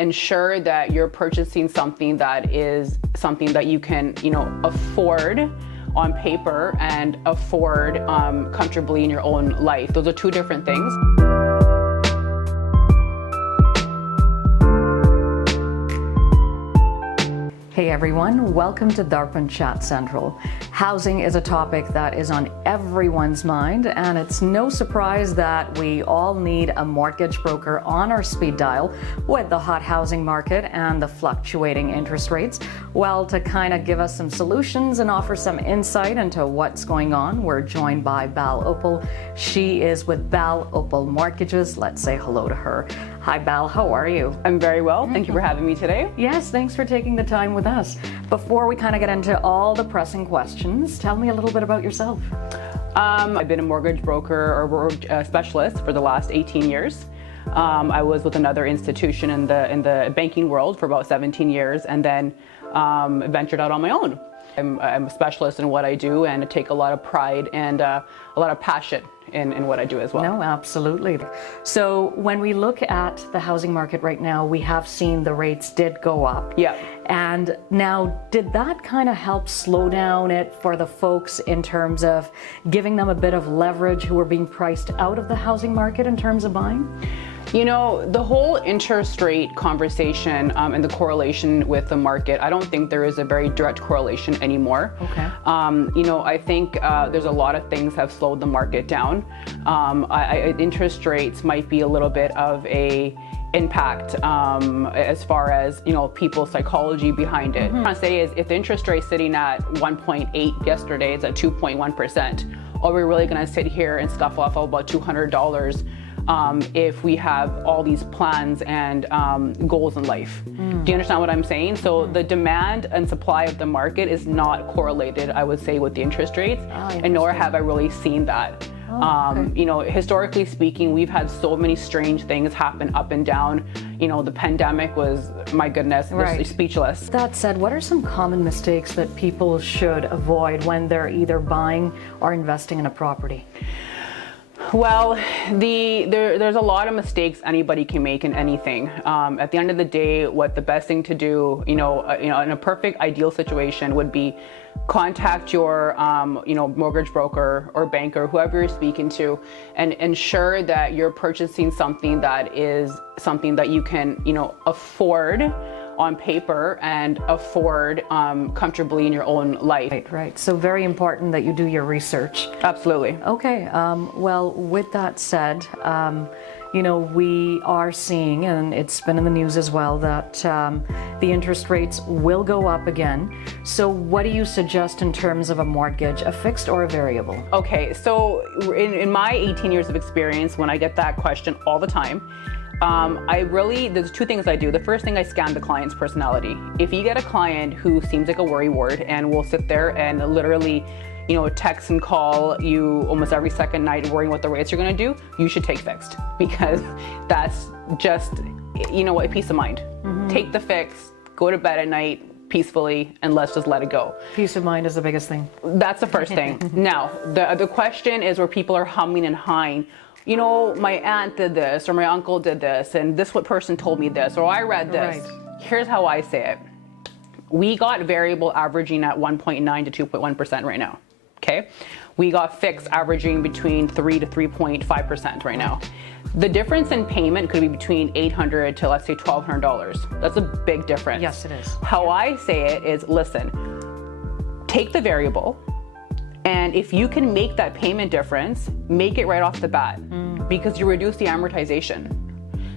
ensure that you're purchasing something that is something that you can, afford on paper and afford comfortably in your own life. Those are two different things. Hey everyone, welcome to Darpan Chat Central. Housing is a topic that is on everyone's mind, and it's no surprise that we all need a mortgage broker on our speed dial with the hot housing market and the fluctuating interest rates. Well, to kind of give us some solutions and offer some insight into what's going on, we're joined by Bal Uppal. She is with Bal Uppal Mortgages. Let's say hello to her. Hi Bal, how are you? I'm very well. Thank you for having me today. Yes, thanks for taking the time with us. Before we kind of get into all the pressing questions, tell me a little bit about yourself. I've been a mortgage broker or mortgage specialist for the last 18 years. I was with another institution in the banking world for about 17 years and then ventured out on my own. I'm a specialist in what I do and I take a lot of pride and a lot of passion in what I do as well. No, absolutely. So when we look at the housing market right now, we have seen the rates did go up. Yeah. And now, did that kind of help slow down it for the folks in terms of giving them a bit of leverage who are being priced out of the housing market in terms of buying? You know, the whole interest rate conversation and the correlation with the market, I don't think there is a very direct correlation anymore. Okay. I think there's a lot of things have slowed the market down. Interest rates might be a little bit of a impact as far as, people's psychology behind it. What I'm trying to say is if the interest rate sitting at 1.8 yesterday, it's at 2.1%. Are we really going to sit here and scuff off about $200 if we have all these plans and goals in life? Do you understand what I'm saying? So the demand and supply of the market is not correlated, I would say, with the interest rates, and nor have I really seen that. Okay. Historically speaking, we've had so many strange things happen up and down. The pandemic was, my goodness, right. Speechless. That said, what are some common mistakes that people should avoid when they're either buying or investing in a property? Well, there's a lot of mistakes anybody can make in anything. At the end of the day, what the best thing to do, in a perfect ideal situation would be contact your, mortgage broker or banker, whoever you're speaking to, and ensure that you're purchasing something that is something that you can, afford on paper and afford comfortably in your own life. Right. So very important that you do your research. Absolutely. Okay. Well, with that said, we are seeing, and it's been in the news as well, that the interest rates will go up again. So what do you suggest in terms of a mortgage, a fixed or a variable? Okay. So in my 18 years of experience, when I get that question all the time, there's two things I do. The first thing, I scan the client's personality. If you get a client who seems like a worrywart and will sit there and literally, text and call you almost every second night worrying what the rates are going to do, you should take fixed, because that's just, a peace of mind. Take the fix, go to bed at night peacefully, and let's just let it go. Peace of mind is the biggest thing. That's the first thing. Now, the question is where people are humming and hawing. My aunt did this, or my uncle did this, and this person told me this, or I read this. Right. Here's how I say it. We got variable averaging at 1.9 to 2.1% right now. Okay? We got fixed averaging between 3 to 3.5% right now. The difference in payment could be between $800 to, let's say, $1,200. That's a big difference. Yes, it is. How I say it is, listen, take the variable, and if you can make that payment difference, make it right off the bat, because you reduce the amortization.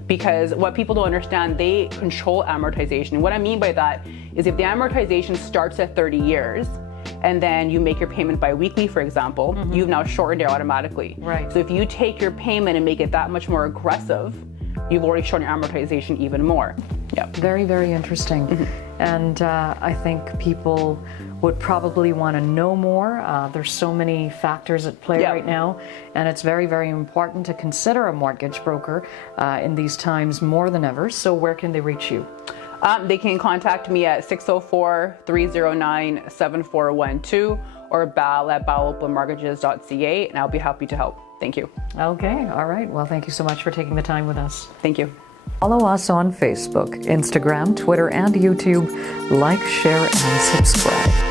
Because what people don't understand, they control amortization. What I mean by that is if the amortization starts at 30 years, and then you make your payment bi-weekly, for example, you've now shortened it automatically. Right. So if you take your payment and make it that much more aggressive, you've already shortened your amortization even more. Yeah. Very, very interesting. And I think people would probably want to know more. There's so many factors at play right now, and it's very, very important to consider a mortgage broker in these times more than ever. So where can they reach you? They can contact me at 604-309-7412 or bal@baluppalmortgages.ca, and I'll be happy to help. Thank you. Okay, all right. Well, thank you so much for taking the time with us. Thank you. Follow us on Facebook, Instagram, Twitter, and YouTube. Like, share, and subscribe.